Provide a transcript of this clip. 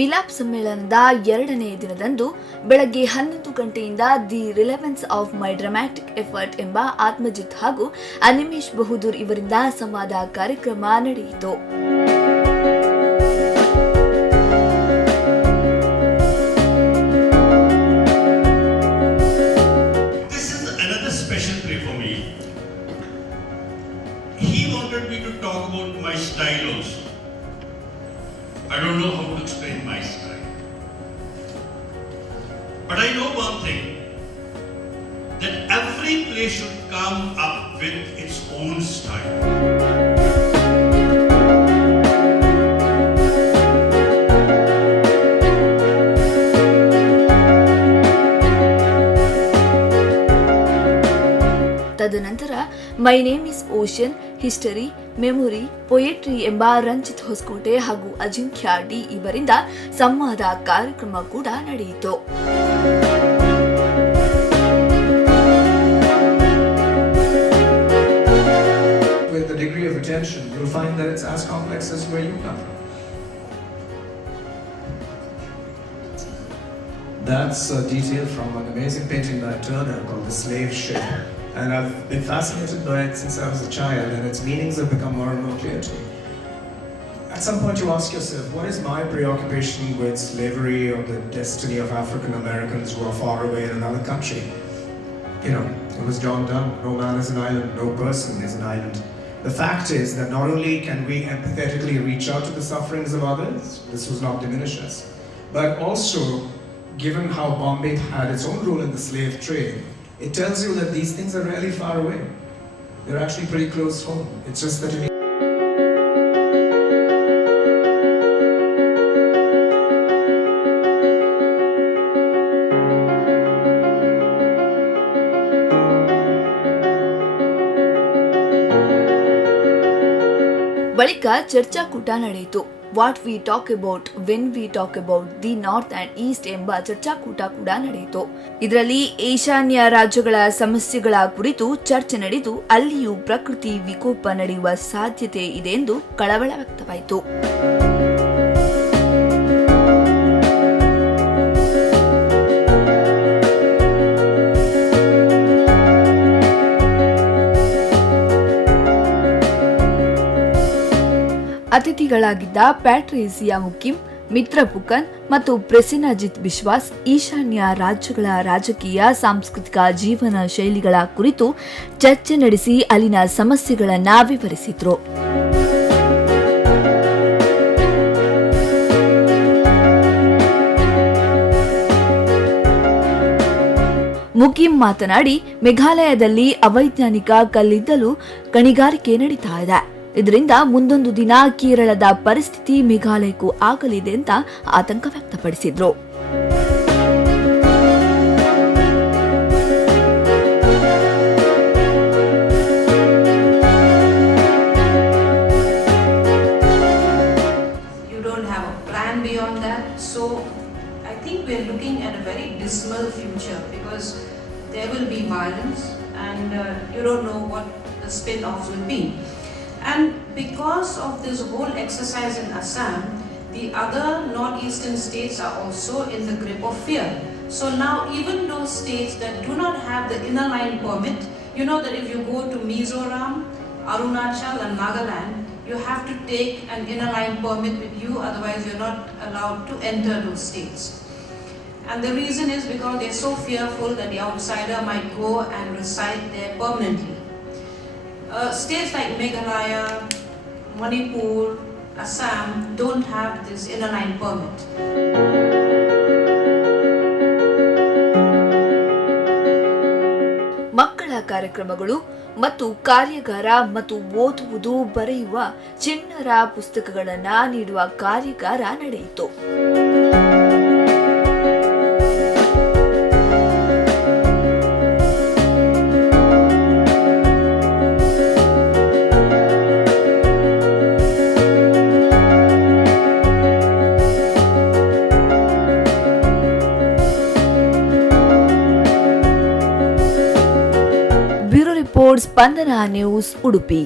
ಮಿಲಾಪ್ ಸಮ್ಮೇಳನದ 2ನೇ ದಿನದಂದು ಬೆಳಗ್ಗೆ 11 ಗಂಟೆಯಿಂದ the relevance of my dramatic effort ಎಂಬ ಆತ್ಮಜಿತ್ ಹಾಗೂ ಅನಿಮೇಶ್ ಬಹುದೂರ್ ಇವರಿಂದ ಸಂವಾದ ಕಾರ್ಯಕ್ರಮ ನಡೆಯಿತು. I don't know how to explain my style. But I know one thing, that every play should come up with its own style. ತದನಂತರ my name is ocean, history, memory, poetry ಎಂಬ ರಂಜಿತ್ ಹೊಸಕೋಟೆ ಹಾಗೂ Ajinkya D ಇವರಿಂದ ಸಂವಾದ ಕಾರ್ಯಕ್ರಮ ಕೂಡ ನಡೆಯಿತು. With the degree of attention, you'll find that it's as complex as where you come from. That's a detail from an amazing painting by Turner called The Slave Ship. And I've been fascinated by it since I was a child, and its meanings have become more and more clear to me. At some point you ask yourself, what is my preoccupation with slavery or the destiny of African Americans who are far away in another country? You know, it was John Donne, no man is an island, no person is an island. The fact is that not only can we empathetically reach out to the sufferings of others, this was not diminish us, but also, given how Bombay had its own role in the slave trade, it tells you that these things are really far away. They're actually pretty close home. It's just that you need ಬಳಿಕ ಚರ್ಚಾಕೂಟ ನಡೆಯಿತು. What we talk about when we talk about the north and East ಎಂಬ ಚರ್ಚಾಕೂಟ ಕೂಡ ನಡೆಯಿತು. ಇದರಲ್ಲಿ ಈಶಾನ್ಯ ರಾಜ್ಯಗಳ ಸಮಸ್ಯೆಗಳ ಕುರಿತು ಚರ್ಚೆ ನಡೆದು ಅಲ್ಲಿಯೂ ಪ್ರಕೃತಿ ವಿಕೋಪ ನಡೆಯುವ ಸಾಧ್ಯತೆ ಇದೆ ಎಂದು ಕಳವಳ ವ್ಯಕ್ತವಾಯಿತು. ಅತಿಥಿಗಳಾಗಿದ್ದ ಪ್ಯಾಟ್ರಿಸಿಯಾ ಮುಕಿಮ್, ಮಿತ್ರ ಪುಕನ್ ಮತ್ತು ಪ್ರೆಸಿನಾಜಿತ್ ಬಿಶ್ವಾಸ್ ಈಶಾನ್ಯ ರಾಜ್ಯಗಳ ರಾಜಕೀಯ ಸಾಂಸ್ಕೃತಿಕ ಜೀವನ ಶೈಲಿಗಳ ಕುರಿತು ಚರ್ಚೆ ನಡೆಸಿ ಅಲ್ಲಿನ ಸಮಸ್ಯೆಗಳನ್ನು ವಿವರಿಸಿದ್ರು. ಮುಕಿಮ್ ಮಾತನಾಡಿ, ಮೇಘಾಲಯದಲ್ಲಿ ಅವೈಜ್ಞಾನಿಕ ಕಲ್ಲಿದ್ದಲು ಗಣಿಗಾರಿಕೆ ನಡೀತಾ ಇದೆ. ಇದರಿಂದ ಮುಂದೊಂದು ದಿನ ಕೇರಳದ ಪರಿಸ್ಥಿತಿ ಮೇಘಾಲಯಕ್ಕೂ ಆಗಲಿದೆ ಅಂತ ಆತಂಕ ವ್ಯಕ್ತಪಡಿಸಿದ್ರು. You don't have a plan beyond that, so I think we are looking at a very dismal future because there will be violence and you don't know what the spin-offs will be. And because of this whole exercise in Assam, the other northeastern states are also in the grip of fear. So now even those states that do not have the inner line permit, you know that if you go to Mizoram, Arunachal and Nagaland, you have to take an inner line permit with you, otherwise you're not allowed to enter those states. And the reason is because they're so fearful that the outsider might go and reside there permanently. States like Meghalaya, Manipur, Assam don't have this inner line permit. ಮಕ್ಕಳ ಕಾರ್ಯಕ್ರಮಗಳು ಮತ್ತು ಕಾರ್ಯಾಗಾರ ಮತ್ತು ಓದುವುದು ಬರೆಯುವ ಚಿಣ್ಣರ ಪುಸ್ತಕಗಳನ್ನು ನೀಡುವ ಕಾರ್ಯಾಗಾರ ನಡೆಯಿತು. ರಿಪೋರ್ಟ್ ಸ್ಪಂದನ ನ್ಯೂಸ್ ಉಡುಪಿ.